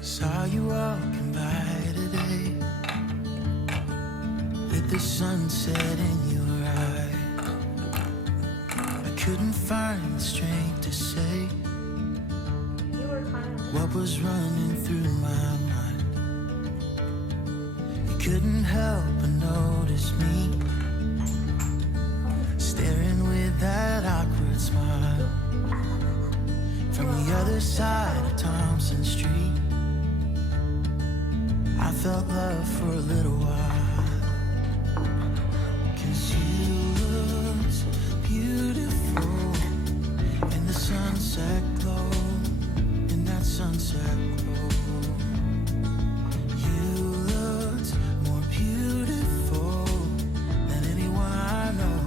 Saw you walking by today, with the sunset in your eye. I couldn't find the strength to say what was running through my mind. You couldn't help but notice me, staring with that awkward smile from the other side of Thompson Street. I felt love for a little while, 'cause you looked beautiful in the sunset glow, in that sunset glow. You looked more beautiful than anyone I know,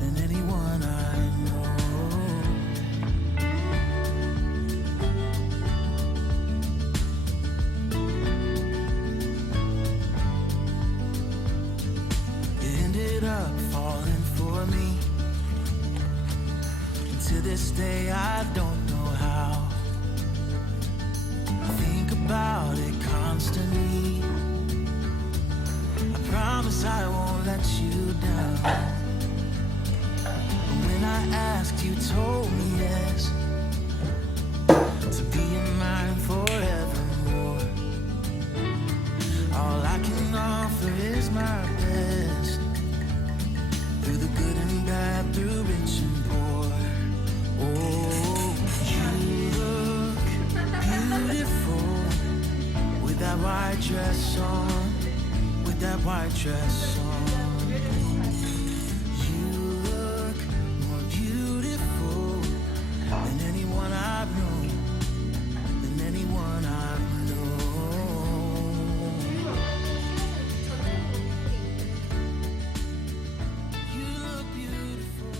than anyone I know. Up falling for me, and to this day I don't know how. I think about it constantly. I promise I won't let you down. But when I asked, you told me yes, to be in mine forevermore. All I can offer is my best, through the good and bad, through rich and poor. Oh, you look beautiful with that white dress on, with that white dress on. You look more beautiful than anyone I've known, than anyone I've known. You look beautiful.